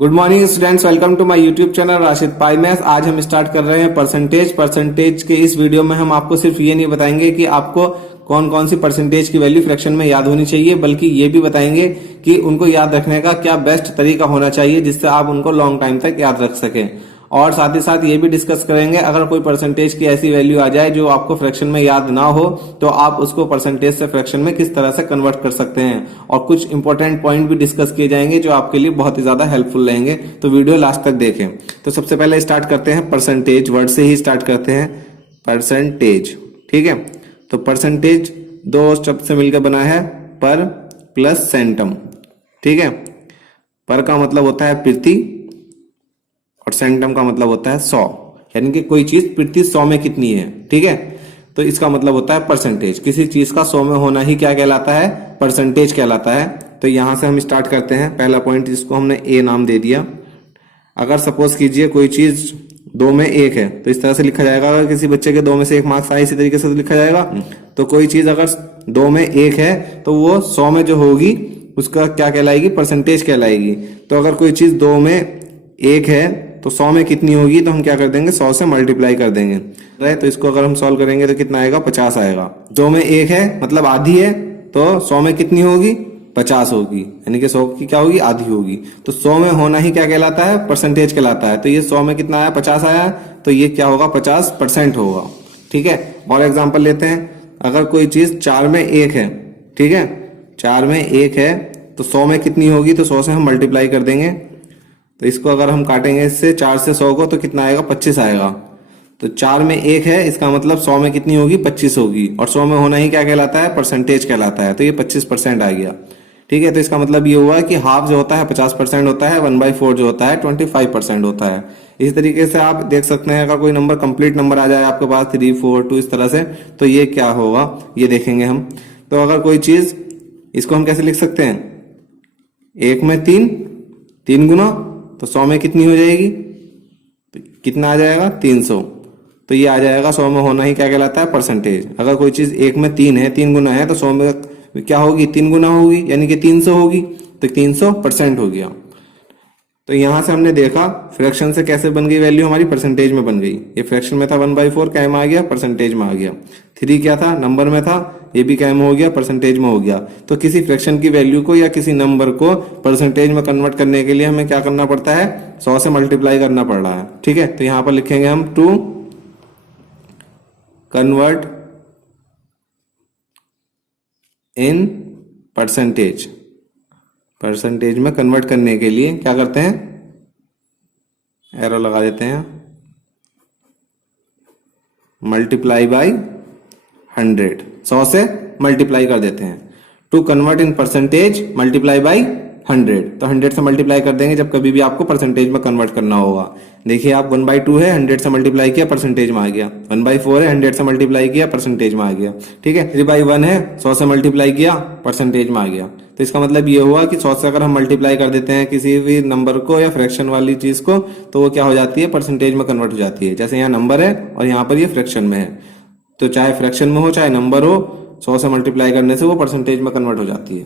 Good morning students, welcome to my YouTube channel Rashid pi maths. आज हम start कर रहे हैं परसेंटेज के इस वीडियो में हम आपको सिर्फ ये नहीं बताएंगे कि आपको कौन कौन सी परसेंटेज की वैल्यू फ्रैक्शन में याद होनी चाहिए, बल्कि ये भी बताएंगे कि उनको याद रखने का क्या बेस्ट तरीका होना चाहिए जिससे आप उनको लॉन्ग टाइम तक याद रख सकें। और साथ ही साथ ये भी डिस्कस करेंगे अगर कोई परसेंटेज की ऐसी वैल्यू आ जाए जो आपको फ्रैक्शन में याद ना हो तो आप उसको परसेंटेज से फ्रैक्शन में किस तरह से कन्वर्ट कर सकते हैं, और कुछ इंपॉर्टेंट पॉइंट भी डिस्कस किए जाएंगे जो आपके लिए बहुत ही ज्यादा हेल्पफुल रहेंगे। तो वीडियो लास्ट तक देखें। तो सबसे पहले स्टार्ट करते हैं परसेंटेज वर्ड से ही स्टार्ट करते हैं। परसेंटेज, ठीक है। तो परसेंटेज दो शब्द से मिलकर बना है, पर प्लस सेंटम, ठीक है। पर का मतलब होता है प्रति और सेंटम का मतलब होता है 100, यानी कि कोई चीज प्रति 100 में कितनी है, ठीक है। तो इसका मतलब होता है परसेंटेज। किसी चीज का 100 में होना ही क्या कहलाता है? परसेंटेज कहलाता है। तो यहां से हम स्टार्ट करते हैं। पहला पॉइंट जिसको हमने ए नाम दे दिया। अगर सपोज कीजिए कोई चीज 2 में 1 है तो इस तरह से लिखा जाएगा। अगर किसी बच्चे के 2 में से 1 मार्क्स आए इसी तरीके से तो लिखा जाएगा। तो कोई चीज अगर 2 में 1 है तो वो 100 में जो होगी उसका क्या कहलाएगी? परसेंटेज कहलाएगी। तो अगर कोई चीज 2 में 1 है तो 100 में कितनी होगी? तो हम क्या कर देंगे? 100 से मल्टीप्लाई कर देंगे। तो इसको अगर हम सॉल्व करेंगे तो कितना आएगा? 50 आएगा। 2 में 1 है मतलब आधी है, तो 100 में कितनी होगी? 50 होगी, यानी कि 100 की क्या होगी? आधी होगी। तो 100 में होना ही क्या कहलाता है? परसेंटेज कहलाता है। तो ये 100 में कितना आया? 50 आया, तो ये क्या होगा? 50% होगा, ठीक है। और एग्जाम्पल लेते हैं। अगर कोई चीज 4 में 1 है, ठीक है, 4 में 1 है तो 100 में कितनी होगी? तो 100 से हम मल्टीप्लाई कर देंगे। तो इसको अगर हम काटेंगे इससे 4 से 100 को तो कितना आएगा? 25 आएगा। तो 4 में 1 है, इसका मतलब 100 में कितनी होगी? 25 होगी। और 100 में होना ही क्या कहलाता है? परसेंटेज कहलाता है। तो ये 25% आ गया, ठीक है। तो इसका मतलब ये हुआ कि हाफ जो होता है 50% होता है, 1/4 जो होता है 25% होता है। इस तरीके से आप देख सकते हैं। अगर कोई नंबर कंप्लीट नंबर आ जाए आपके पास 3, 4, 2 इस तरह से, तो ये क्या होगा ये देखेंगे हम। तो अगर कोई चीज, इसको हम कैसे लिख सकते हैं? 1 में 3 गुना, तो 100 में कितनी हो जाएगी? तो कितना आ जाएगा? 300। तो ये आ जाएगा 100 में होना ही क्या कहलाता है? परसेंटेज। अगर कोई चीज 1 में 3 है, 3 गुना है, तो 100 में क्या होगी? 3 गुना होगी, यानी कि 300 होगी। तो 300% हो गया। तो यहां से हमने देखा फ्रैक्शन से कैसे बन गई वैल्यू हमारी? परसेंटेज में बन गई। ये फ्रैक्शन में था 1/4, क्या में आ गया? परसेंटेज में आ गया। 3 क्या था? नंबर में था, ये भी क्या में हो गया? परसेंटेज में हो गया। तो किसी फ्रैक्शन की वैल्यू को या किसी नंबर को परसेंटेज में कन्वर्ट करने के लिए हमें क्या करना पड़ता है? 100 से मल्टीप्लाई करना पड़ रहा है, ठीक है। तो यहां पर लिखेंगे हम to convert in percentage. Percentage में कन्वर्ट करने के लिए क्या करते हैं? एरो लगा देते हैं, मल्टीप्लाई बाई 100, 100 से मल्टीप्लाई कर देते हैं। To convert in percentage multiply by 100, तो 100 से मल्टीप्लाई कर देंगे जब कभी भी आपको परसेंटेज में कन्वर्ट करना होगा। देखिए आप 1/2 है, 100 से मल्टीप्लाई किया, परसेंटेज में आ गया। 1/4 है, 100 से मल्टीप्लाई किया, परसेंटेज में आ गया, ठीक है। 3/1 है, 100 से मल्टीप्लाई किया, परसेंटेज में आ गया। तो इसका मतलब ये हुआ कि 100 से अगर हम मल्टीप्लाई कर देते हैं किसी भी नंबर को या फ्रैक्शन वाली चीज को, तो वो क्या हो जाती है? परसेंटेज में कन्वर्ट हो जाती है। जैसे यहाँ नंबर है और यहाँ पर ये फ्रैक्शन में है, तो चाहे फ्रैक्शन में हो चाहे नंबर हो, 100 से मल्टीप्लाई करने से वो परसेंटेज में कन्वर्ट हो जाती है,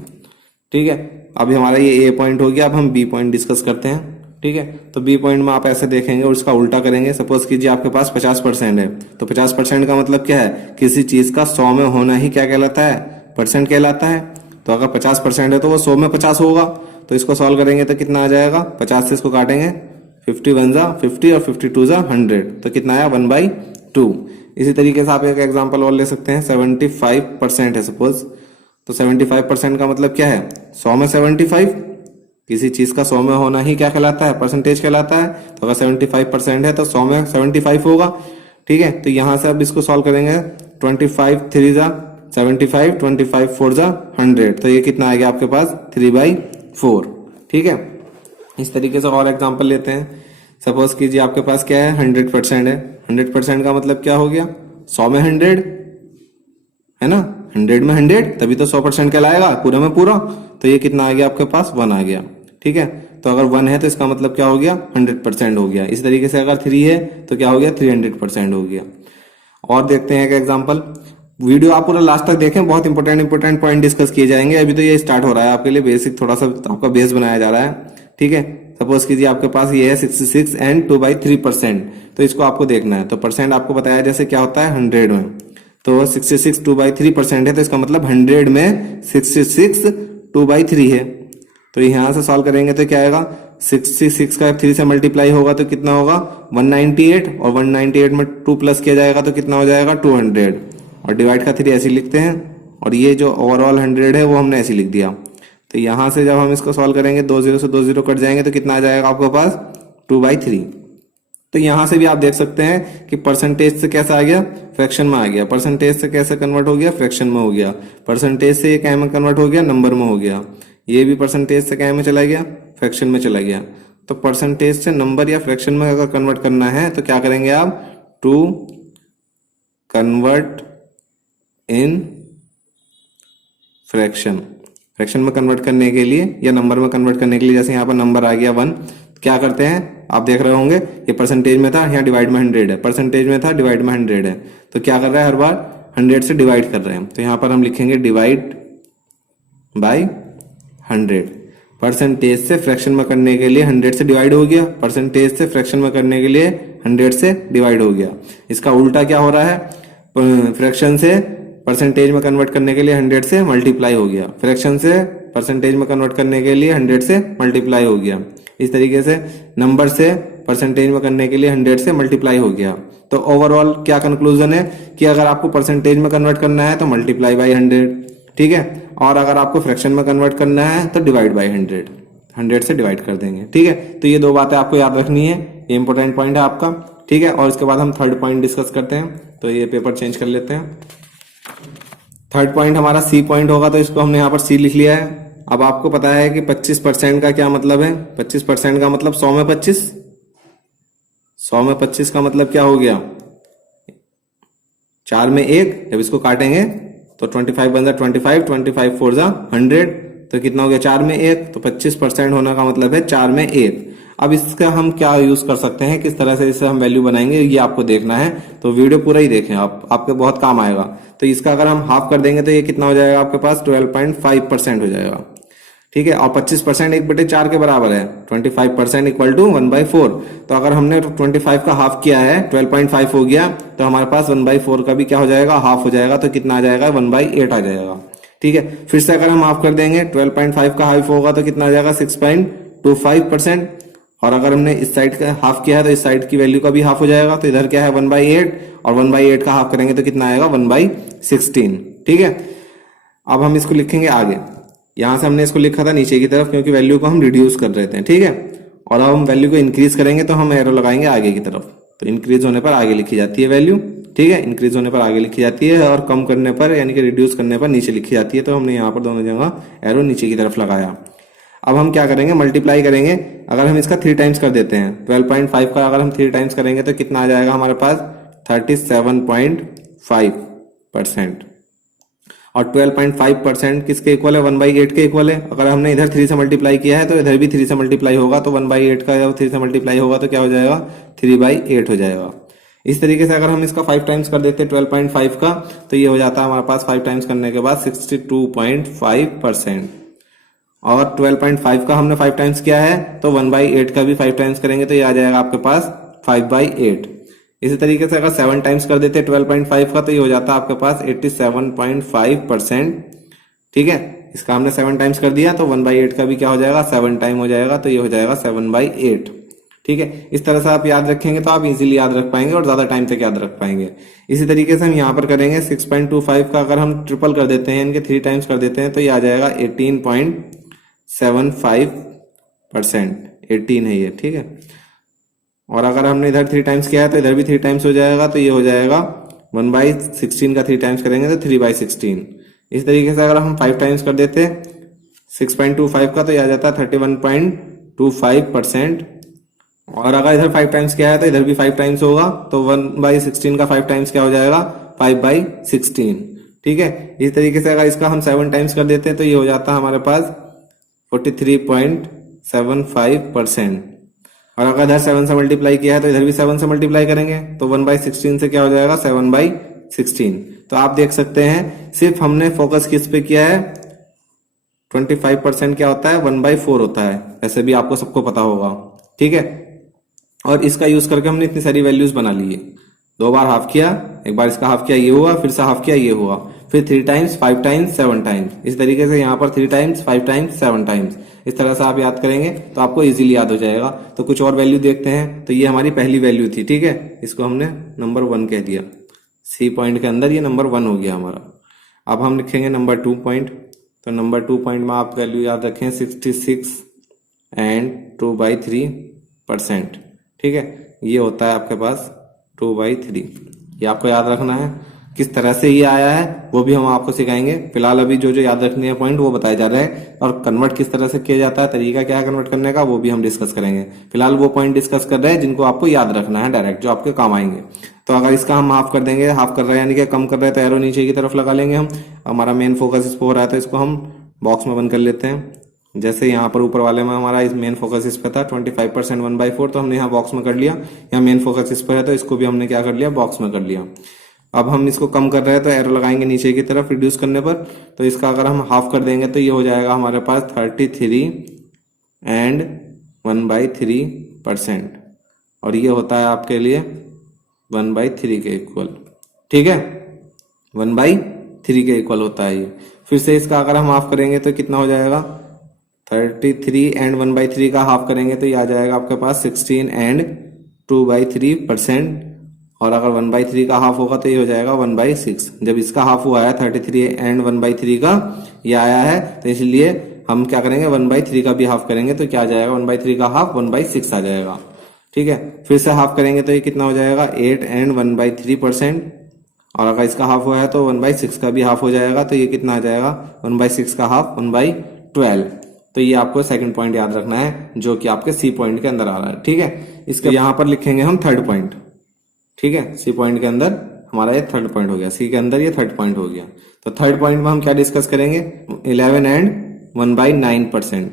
ठीक है। अभी हमारा ये ए पॉइंट हो गया। अब हम बी पॉइंट डिस्कस करते हैं, ठीक है। तो बी पॉइंट में आप ऐसे देखेंगे और इसका उल्टा करेंगे। सपोज कीजिए आपके पास 50% है, तो 50% का मतलब क्या है? किसी चीज का 100 में होना ही क्या कहलाता है? परसेंट कहलाता है। तो अगर 50% है तो वो 100 में 50 होगा। तो इसको सॉल्व करेंगे तो कितना आ जाएगा? 50 से इसको काटेंगे, 51 जा 50 और 52 जा 100, तो कितना आया? 1/2। इसी तरीके से आप एक एग्जांपल और ले सकते हैं। 75% है सपोज, तो 75% का मतलब क्या है? 100 में 75। किसी चीज का 100 में होना ही क्या कहलाता है? परसेंटेज कहलाता है। तो अगर 75% है तो 100 में 75 होगा, ठीक है। तो यहां से अब इसको सॉल्व करेंगे। 25 3 जा 75, 25 4 जा 100, तो ये कितना आ गया आपके पास? 3/4, ठीक है। इस तरीके से और एग्जांपल लेते हैं। सपोज कीजिए आपके पास क्या है? 100% है। 100% का मतलब क्या हो गया? 100 में 100 है ना, 100 में 100 तभी तो 100% कहलाएगा, पूरे में पूरा। तो ये कितना आ गया आपके पास? 1 आ गया, ठीक है। तो अगर 1 है तो इसका मतलब क्या हो गया? 100% हो गया। इस तरीके से अगर 3 है तो क्या हो गया? 300% हो गया। और देखते हैं एक एग्जांपल। वीडियो आप पूरा लास्ट तक देखें, बहुत इंपॉर्टेंट पॉइंट डिस्कस किए जाएंगे। अभी तो ये स्टार्ट हो रहा है आपके लिए, बेसिक थोड़ा सा आपका बेस बनाया जा रहा है, ठीक है। सपोज कीजिए आपके पास ये है 66 एंड 2/3%, तो इसको आपको देखना है। तो परसेंट आपको बताया जैसे क्या होता है 100 में, तो 66 2/3% है, तो इसका मतलब 100 में 66 2/3 है। तो यहाँ से सॉल्व करेंगे तो क्या आएगा, 66 का 3 से मल्टीप्लाई होगा तो कितना होगा 198, और 198 में 2 प्लस किया जाएगा तो कितना हो जाएगा 200, और डिवाइड का 3 ऐसे लिखते हैं, और ये जो ओवरऑल 100 है वो हमने ऐसे लिख दिया। तो यहाँ से जब हम इसको सॉल्व करेंगे 2 0 से 2 0 कट जाएंगे तो कितना आ जाएगा आपके पास 2/3। तो यहाँ से भी आप देख सकते हैं कि परसेंटेज से कैसा आ गया, फ्रैक्शन में आ गया, परसेंटेज से कैसे कन्वर्ट हो गया, फ्रैक्शन में हो गया, परसेंटेज से ये क्या में कन्वर्ट हो गया, नंबर में हो गया, ये भी परसेंटेज से क्या में चला गया, फ्रैक्शन में चला गया। तो परसेंटेज से नंबर या फ्रैक्शन में अगर कन्वर्ट करना है तो क्या करेंगे आप, to convert in fraction, fraction में कन्वर्ट करने के लिए या नंबर में कन्वर्ट करने के लिए, जैसे यहाँ पर नंबर आ गया 1, क्या करते हैं आप देख रहे होंगे, ये परसेंटेज में था, यहाँ डिवाइड में 100 है, परसेंटेज में था डिवाइड में 100 है, तो क्या कर रहा है हर बार 100 से डिवाइड कर रहे हैं। तो यहाँ पर हम लिखेंगे डिवाइड बाय 100। परसेंटेज से फ्रैक्शन में करने के लिए 100 से डिवाइड हो गया, परसेंटेज से फ्रैक्शन में करने के लिए 100 से डिवाइड हो गया। इसका उल्टा क्या हो रहा है, फ्रैक्शन से परसेंटेज में कन्वर्ट करने के लिए 100 से मल्टीप्लाई हो गया, फ्रैक्शन से परसेंटेज में कन्वर्ट करने के लिए 100 से मल्टीप्लाई हो गया। इस तरीके से नंबर से परसेंटेज में करने के लिए 100 से मल्टीप्लाई हो गया। तो ओवरऑल क्या कंक्लूजन है कि अगर आपको परसेंटेज में कन्वर्ट करना है तो मल्टीप्लाई बाय 100, ठीक है, और अगर आपको फ्रैक्शन में कन्वर्ट करना है तो डिवाइड बाय 100 से डिवाइड कर देंगे, ठीक है। तो ये 2 बातें आपको याद रखनी है, ये इंपॉर्टेंट पॉइंट है आपका, ठीक है। और इसके बाद हम थर्ड पॉइंट डिस्कस करते हैं, तो ये पेपर चेंज कर लेते हैं। थर्ड पॉइंट हमारा सी पॉइंट होगा, तो इसको हमने यहाँ पर सी लिख लिया है। अब आपको पता है कि 25% का क्या मतलब है, 25% का मतलब 100 में 25, 100 में 25 का मतलब क्या हो गया, 4 में 1, जब इसको काटेंगे तो 25 बन जाए 25, 25 4 जा 100, तो कितना हो गया 4 में 1, तो 25% होने का मतलब है 4 में 1। अब इसका हम क्या यूज कर सकते हैं, किस तरह से इससे हम वैल्यू बनाएंगे, ये आपको देखना है, तो वीडियो पूरा ही देखें आप, आपके बहुत काम आएगा। तो इसका अगर हम हाफ कर देंगे तो ये कितना हो जाएगा आपके पास 12.5% हो जाएगा, ठीक है। और 25% 1/4 के बराबर है, 25% इक्वल टू 1/4। तो अगर हमने 25 का हाफ किया है 12.5 हो गया, तो हमारे पास 1/4 का भी क्या हो जाएगा, हाफ हो जाएगा, तो कितना आ जाएगा 1/8 आ जाएगा, ठीक है। फिर से अगर हम हाफ कर देंगे 12.5 का हाफ होगा तो कितना आ जाएगा 6.25%। और अगर हमने इस साइड का हाफ किया है तो इस साइड की वैल्यू का भी हाफ हो जाएगा, तो इधर क्या है 1/8, और 1/8 का हाफ करेंगे तो कितना आएगा 1/16, ठीक है। अब हम इसको लिखेंगे आगे, यहां से हमने इसको लिखा था नीचे की तरफ क्योंकि वैल्यू को हम रिड्यूस कर रहे थे, ठीक है। और अब हम वैल्यू को इंक्रीज करेंगे तो हम एरो लगाएंगे आगे की तरफ, तो इंक्रीज होने पर आगे लिखी जाती है वैल्यू, ठीक है, इंक्रीज होने पर आगे लिखी जाती है, और कम करने पर यानी कि रिड्यूस करने पर नीचे लिखी जाती है। तो हमने यहाँ पर दोनों जगह एरो नीचे की तरफ लगाया। अब हम क्या करेंगे, मल्टीप्लाई करेंगे। अगर हम इसका 3 टाइम्स कर देते हैं, 12.5 का अगर हम 3 टाइम्स करेंगे तो कितना आ जाएगा हमारे पास 37.5%। और 12.5% किसके इक्वल है, 1/8 के इक्वल है। अगर हमने इधर 3 से मल्टीप्लाई किया है तो इधर भी 3 से मल्टीप्लाई होगा, तो 1/8 का जब 3 से मल्टीप्लाई होगा तो क्या हो जाएगा 3/8 हो जाएगा। इस तरीके से अगर हम इसका 5 टाइम्स कर देते हैं 12.5 का, तो ये हो जाता है हमारे पास 5 टाइम्स करने के बाद 62.5%। और 12.5 का हमने 5 टाइम्स किया है तो 1/8 का भी 5 टाइम्स करेंगे तो ये आ जाएगा आपके पास 5/8। इसी तरीके से अगर 7 टाइम्स कर देते 12.5 का तो ये हो जाता है आपके पास 87.5%, ठीक है। इसका हमने 7 टाइम्स कर दिया तो 1/8 का भी क्या हो जाएगा 7 टाइम हो जाएगा, तो ये हो जाएगा 7/8, ठीक है। इस तरह से आप याद रखेंगे तो आप इजीली याद रख पाएंगे और ज्यादा टाइम तक याद रख पाएंगे। इसी तरीके से हम यहाँ पर करेंगे 6.25 का अगर हम ट्रिपल कर देते हैं, इनके 3 टाइम्स कर देते हैं तो ये आ जाएगा 18.75%, 18 है ये, ठीक है। और अगर हमने इधर 3 टाइम्स किया है तो इधर भी 3 टाइम्स हो जाएगा, तो ये हो जाएगा 1/16 का 3 टाइम्स करेंगे तो 3/16। इस तरीके से अगर हम 5 टाइम्स कर देते 6.25 का तो ये आ जाता है 31.25%। और अगर इधर 5 टाइम्स किया है तो इधर भी 5 टाइम्स होगा, तो 1/16 का 5 टाइम्स क्या हो जाएगा 5/16, ठीक है। इस तरीके से अगर इसका हम 7 टाइम्स कर देते हैं तो ये हो जाता है हमारे पास 43.75%। और अगर इधर 7 से मल्टीप्लाई किया है तो इधर भी 7 से मल्टीप्लाई करेंगे तो 1/16 से क्या हो जाएगा 7/16। तो आप देख सकते हैं सिर्फ हमने फोकस किस पे किया है 25% क्या होता है, 1/4 होता है, ऐसे भी आपको सबको पता होगा। ठीक है, और इसका यूज करके हमने इतनी सारी वैल्यूज बना ली है। 2 बार हाफ किया, एक बार इसका हाफ किया ये हुआ, फिर से हाफ किया ये हुआ, फिर 3 टाइम्स, 5 टाइम्स, 7 टाइम्स, इस तरीके से यहाँ पर 3 टाइम्स, 5 टाइम्स, 7 टाइम्स, इस तरह से आप याद करेंगे तो आपको इजीली याद हो जाएगा। तो कुछ और वैल्यू देखते हैं। तो ये हमारी पहली वैल्यू थी। ठीक है, इसको हमने नंबर 1 कह दिया, सी पॉइंट के अंदर ये नंबर 1 हो गया हमारा। अब हम लिखेंगे नंबर 2 पॉइंट। तो नंबर 2 पॉइंट में आप वैल्यू याद रखें 66 एंड 2/3%। ठीक है, ये होता है आपके पास 2/3। ये आपको याद रखना है। किस तरह से ये आया है वो भी हम आपको सिखाएंगे। फिलहाल अभी जो जो याद रखने हैं पॉइंट वो बताए जा रहे हैं, और कन्वर्ट किस तरह से किया जाता है, तरीका क्या है कन्वर्ट करने का, वो भी हम डिस्कस करेंगे। फिलहाल वो पॉइंट डिस्कस कर रहे हैं जिनको आपको याद रखना है डायरेक्ट, जो आपके काम आएंगे। तो अगर इसका हम हाफ कर देंगे, हाफ कर रहे हैं यानी कि कम कर रहे हैं, तो एरो नीचे की तरफ लगा लेंगे हम। हमारा मेन फोकस इस पर हो रहा है तो इसको हम बॉक्स में बंद कर लेते हैं। जैसे यहाँ पर ऊपर वाले में हमारा इस मेन फोकस इस पे था 25% 1/4, तो हमने यहाँ बॉक्स में कर लिया। यहाँ मेन फोकस इस पर है तो इसको भी हमने क्या कर लिया, बॉक्स में कर लिया। अब हम इसको कम कर रहे हैं तो एरो लगाएंगे नीचे की तरफ रिड्यूस करने पर। तो इसका अगर हम हाफ कर देंगे तो ये हो जाएगा हमारे पास 33 एंड 1/3%, और ये होता है आपके लिए 1/3 के इक्वल। ठीक है, 1/3 के इक्वल होता है ये। फिर से इसका अगर हम हाफ करेंगे तो कितना हो जाएगा, 33 एंड 1/3 का हाफ करेंगे तो ये आ जाएगा आपके पास 16 एंड 2/3%, और अगर 1/3 का हाफ होगा तो ये हो जाएगा 1/6। जब इसका हाफ हुआ है 33 एंड 1/3 का ये आया है, तो इसलिए हम क्या करेंगे 1/3 का भी हाफ करेंगे तो क्या आ जाएगा, 1/3 का हाफ 1/6 आ जाएगा। ठीक है, फिर से हाफ करेंगे तो ये कितना हो जाएगा 8 एंड 1/3%, और अगर इसका हाफ हुआ है तो 1/6 का भी हाफ हो जाएगा, तो ये कितना आ जाएगा 1/6 का हाफ 1/12। तो ये आपको सेकंड पॉइंट याद रखना है जो कि आपके सी पॉइंट के अंदर आ रहा है। ठीक है, इसके यहाँ पर लिखेंगे हम थर्ड पॉइंट। ठीक है, सी पॉइंट के अंदर हमारा ये थर्ड पॉइंट हो गया, सी के अंदर ये थर्ड पॉइंट हो गया। तो थर्ड पॉइंट में हम क्या डिस्कस करेंगे, 11 एंड 1/9%।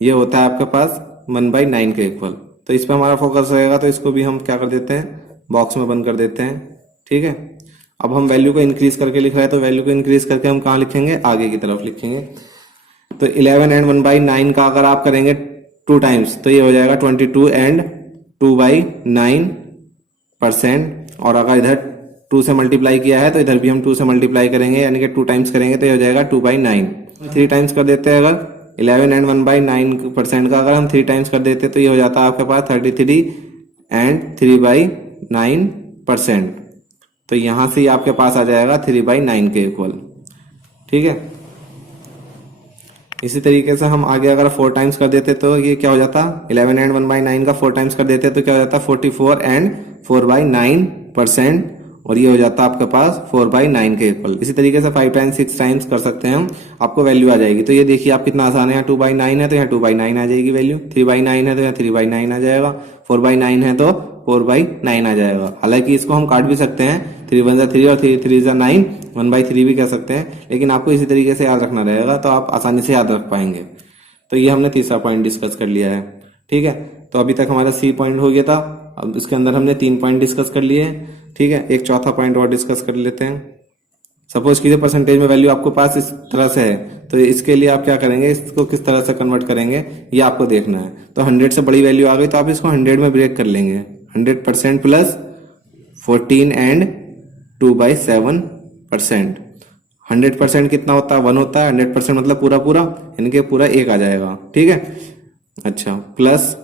ये होता है आपके पास 1/9 के इक्वल। तो इस पर हमारा फोकस रहेगा, तो इसको भी हम क्या कर देते हैं, बॉक्स में बंद कर देते हैं। ठीक है, अब हम वैल्यू को इंक्रीज करके लिख रहे हैं, तो वैल्यू को इंक्रीज करके हम कहाँ लिखेंगे, आगे की तरफ लिखेंगे। तो 11 एंड 1/9 का अगर आप करेंगे 2 टाइम्स तो ये हो जाएगा 22 एंड 2/9%, और अगर इधर 2 से मल्टीप्लाई किया है तो इधर भी हम 2 से मल्टीप्लाई करेंगे, यानी कि 2 टाइम्स करेंगे तो ये हो जाएगा 2/9। 3 टाइम्स कर देते हैं, अगर 11 एंड 1/9% का अगर हम 3 टाइम्स कर देते तो ये हो जाता है आपके पास 33 एंड 3/9%। तो यहां से आपके पास आ जाएगा 3/9 के इक्वल। ठीक है, इसी तरीके से हम आगे अगर 4 टाइम्स कर देते तो ये क्या हो जाता, 11 एंड 1/9 का 4 टाइम्स कर देते तो क्या हो जाता 44 एंड 4/9%, और ये हो जाता आपके पास 4/9 के इक्वल। इसी तरीके से 5 टाइम्स 6 टाइम्स कर सकते हैं हम, आपको वैल्यू आ जाएगी। तो ये देखिए आप कितना आसान है, यहाँ 2/9 है तो यहाँ 2/9 आ जाएगी वैल्यू, 3/9 है तो यहाँ 3/9 आ जाएगा, 4/9 है तो 4/9 आ जाएगा। हालांकि इसको हम काट भी सकते हैं, 3 1 3 और 3 3 9, 1/3 भी कह सकते हैं, लेकिन आपको इसी तरीके से याद रखना रहेगा तो आप आसानी से याद रख पाएंगे। तो ये हमने तीसरा पॉइंट डिस्कस कर लिया है। ठीक है, तो अभी तक हमारा सी पॉइंट हो गया था। अब इसके अंदर हमने 3 पॉइंट डिस्कस कर लिए हैं। ठीक है, एक चौथा पॉइंट और डिस्कस कर लेते हैं। सपोज कीजिए परसेंटेज में वैल्यू आपके पास इस तरह से है, तो इसके लिए आप क्या करेंगे, इसको किस तरह से कन्वर्ट करेंगे ये आपको देखना है। तो 100 से बड़ी वैल्यू आ गई तो आप इसको 100 में ब्रेक कर लेंगे। 100% प्लस 14 एंड 2/7%। 100% कितना होता है, 1 होता है। 100% मतलब पूरा पूरा, यानी कि पूरा 1 आ जाएगा। ठीक है, अच्छा, प्लस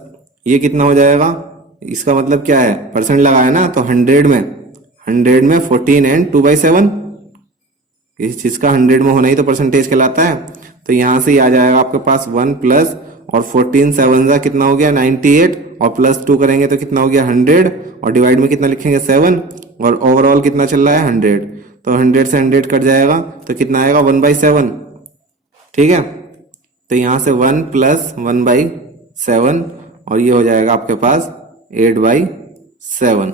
ये कितना हो जाएगा, इसका मतलब क्या है, परसेंट लगाया ना, तो 100 में 14 एंड 2/7, इस चीज का 100 में होना ही तो परसेंटेज कहलाता है। तो यहां से ही आ जाएगा आपके पास 1 प्लस, और 14 7 का कितना हो गया 98, और प्लस 2 करेंगे तो कितना हो गया 100, और डिवाइड में कितना लिखेंगे 7, और ओवरऑल कितना चल रहा है 100। तो 100 से 100 कट जाएगा तो कितना आएगा 1/7। ठीक है, तो यहां से 1 प्लस 1/7, और ये हो जाएगा आपके पास 8/7।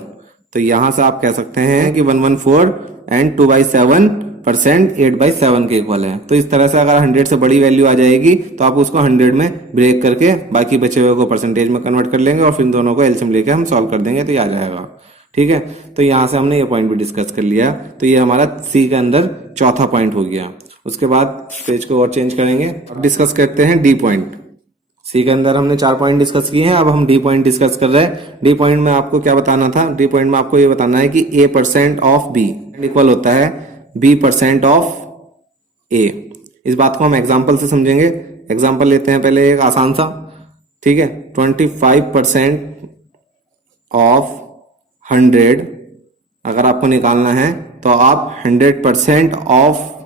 तो यहां से आप कह सकते हैं कि 114 एंड 2/7% 8/7 के इक्वल है। तो इस तरह से अगर 100 से बड़ी वैल्यू आ जाएगी तो आप उसको 100 में ब्रेक करके बाकी बचे हुए को परसेंटेज में कन्वर्ट कर लेंगे, और फिर दोनों को एलसीएम लेके हम सॉल्व कर देंगे तो ये आ जाएगा। ठीक है, तो यहां से हमने ये पॉइंट भी डिस्कस कर लिया। तो ये हमारा सी के अंदर चौथा पॉइंट हो गया। उसके बाद पेज को और चेंज करेंगे। अब डिस्कस करते हैं डी पॉइंट। सी के अंदर हमने 4 पॉइंट डिस्कस किए हैं, अब हम डी पॉइंट डिस्कस कर रहे हैं। डी पॉइंट में आपको क्या बताना था? डी पॉइंट में आपको ये बताना है कि a% ऑफ b इक्वल होता है b% ऑफ a। इस बात को हम एग्जाम्पल से समझेंगे। एग्जाम्पल लेते हैं पहले एक आसान सा, ठीक है। 25% ऑफ 100 अगर आपको निकालना है तो आप 100% ऑफ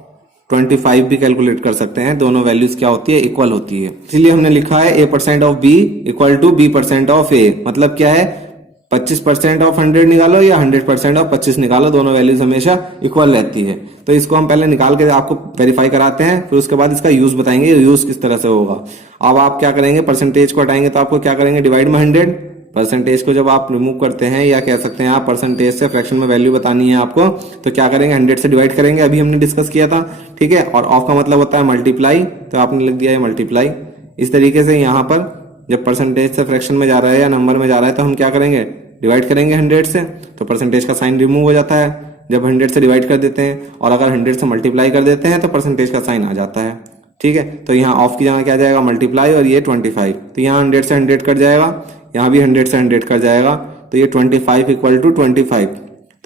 25 भी कैलकुलेट कर सकते हैं। दोनों वैल्यूज क्या होती है? इक्वल होती है। इसलिए हमने लिखा है a% of b equal to b% of a। मतलब क्या है? 25% ऑफ 100 निकालो या 100% ऑफ 25 निकालो, दोनों वैल्यूज हमेशा इक्वल रहती है। तो इसको हम पहले निकाल के आपको वेरीफाई कराते हैं, फिर उसके बाद इसका यूज बताएंगे, यूज किस तरह से होगा। अब आप क्या करेंगे? परसेंटेज को हटाएंगे तो आपको क्या करेंगे? डिवाइड में 100। परसेंटेज को जब आप रिमूव करते हैं या कह सकते हैं आप परसेंटेज से फ्रैक्शन में वैल्यू बतानी है आपको, तो क्या करेंगे? 100 से डिवाइड करेंगे, अभी हमने डिस्कस किया था, ठीक है। और ऑफ का मतलब होता है मल्टीप्लाई, तो आपने लिख दिया है मल्टीप्लाई। इस तरीके से यहाँ पर जब परसेंटेज से फ्रैक्शन में जा रहा है या नंबर में जा रहा है तो हम क्या करेंगे? डिवाइड करेंगे 100 से, तो परसेंटेज का साइन रिमूव हो जाता है जब 100 से डिवाइड कर देते हैं। और अगर 100 से मल्टीप्लाई कर देते हैं तो परसेंटेज का साइन आ जाता है, ठीक है। तो यहाँ ऑफ की जगह क्या जाएगा? मल्टीप्लाई, और ये 25। तो यहाँ 100 से 100 कट जाएगा, यहाँ भी 100 से 100 कट जाएगा, तो ये 25 इक्वल टू 25।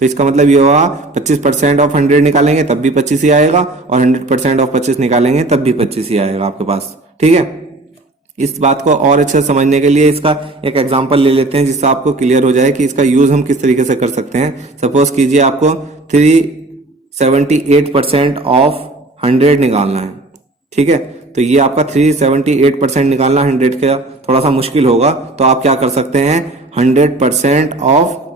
तो इसका मतलब ये होगा 25% ऑफ 100 निकालेंगे तब भी 25 ही आएगा, और 100% ऑफ 25 निकालेंगे तब भी 25 ही आएगा आपके पास, ठीक है। इस बात को और अच्छे से समझने के लिए इसका एक एग्जांपल ले लेते हैं जिससे आपको क्लियर हो जाए कि इसका यूज हम किस तरीके से कर सकते हैं। सपोज कीजिए आपको 378% ऑफ 100 निकालना है, ठीक है। तो ये आपका 378% निकालना 100 का थोड़ा सा मुश्किल होगा, तो आप क्या कर सकते हैं? 100% ऑफ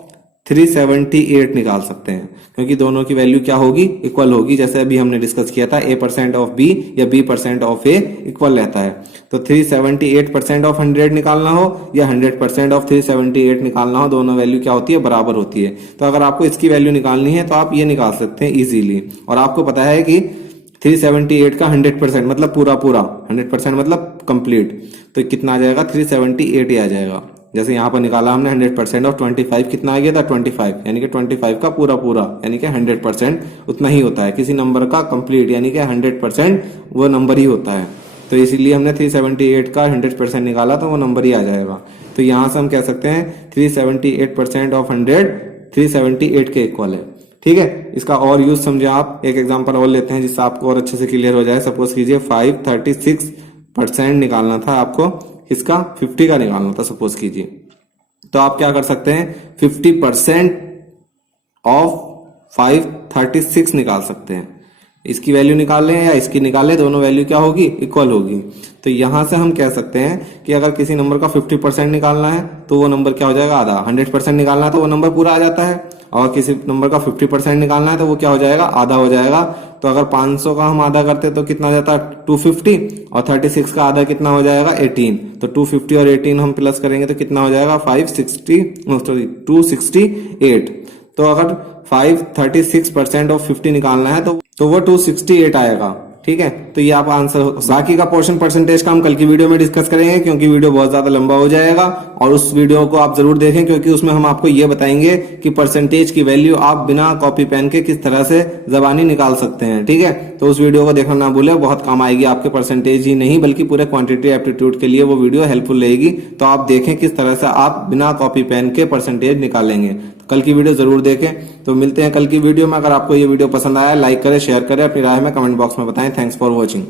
378 निकाल सकते हैं, क्योंकि दोनों की वैल्यू क्या होगी? इक्वल होगी। जैसे अभी हमने डिस्कस किया था a% ऑफ b या b% ऑफ a इक्वल रहता है। तो 378% ऑफ 100 निकालना हो या 100% ऑफ 378 निकालना हो, दोनों वैल्यू क्या होती है? बराबर होती है। तो अगर आपको इसकी वैल्यू निकालनी है तो आप ये निकाल सकते हैं इजीली। और आपको पता है कि 378 का 100% मतलब पूरा 100% मतलब कंप्लीट, तो कितना आ जाएगा? 378 ही आ जाएगा। जैसे यहाँ पर निकाला हमने 100% ऑफ 25, कितना आ गया था? 25, यानी कि 25 का पूरा यानी कि 100% उतना ही होता है। किसी नंबर का कंप्लीट यानी कि 100% वो नंबर ही होता है। तो इसीलिए हमने 378 का 100% निकाला तो वो नंबर ही आ जाएगा। तो यहाँ से हम कह सकते हैं 378% ऑफ 100 378 के इक्वल है, ठीक है। इसका और यूज समझे आप। एक एग्जांपल और लेते हैं जिससे आपको और अच्छे से क्लियर हो जाए। सपोज कीजिए 536% निकालना था आपको, इसका 50 का निकालना था सपोज कीजिए। तो आप क्या कर सकते हैं? 50% ऑफ 536 निकाल सकते हैं। इसकी वैल्यू निकाल लें या इसकी निकाल लें, दोनों वैल्यू क्या होगी? इक्वल होगी। तो यहां से हम कह सकते हैं कि अगर किसी नंबर का 50% निकालना है तो वो नंबर क्या हो जाएगा? आधा। 100% निकालना है तो वो नंबर पूरा आ जाता है, और किसी नंबर का 50% निकालना है तो वो क्या हो जाएगा? आधा हो जाएगा। तो अगर 500 का हम आधा करते तो कितना हो जाता? 250, और 36 का आधा कितना हो जाएगा? 18। तो 250 और 18 हम प्लस करेंगे तो कितना हो जाएगा? 268। तो अगर 536% ऑफ 50 निकालना है तो वो 268 आएगा, ठीक है। तो ये आप आंसर हो। बाकी का पोर्शन परसेंटेज का हम कल की वीडियो में डिस्कस करेंगे, क्योंकि वीडियो बहुत ज्यादा लंबा हो जाएगा। और उस वीडियो को आप जरूर देखें, क्योंकि उसमें हम आपको ये बताएंगे कि परसेंटेज की वैल्यू आप बिना कॉपी पेन के किस तरह से जबानी निकाल सकते हैं, ठीक है। तो उस वीडियो को देखना ना भूलें, बहुत काम आएगी आपके परसेंटेज ही नहीं बल्कि पूरे क्वांटिटी एप्टीट्यूड के लिए वो वीडियो हेल्पफुल रहेगी। तो आप देखें किस तरह से आप बिना कॉपी पेन के परसेंटेज निकालेंगे। कल की वीडियो जरूर देखें। तो मिलते हैं कल की वीडियो में। अगर आपको ये वीडियो पसंद आया, लाइक करें, शेयर करें, अपनी राय में कमेंट बॉक्स में बताएं। Thanks for watching.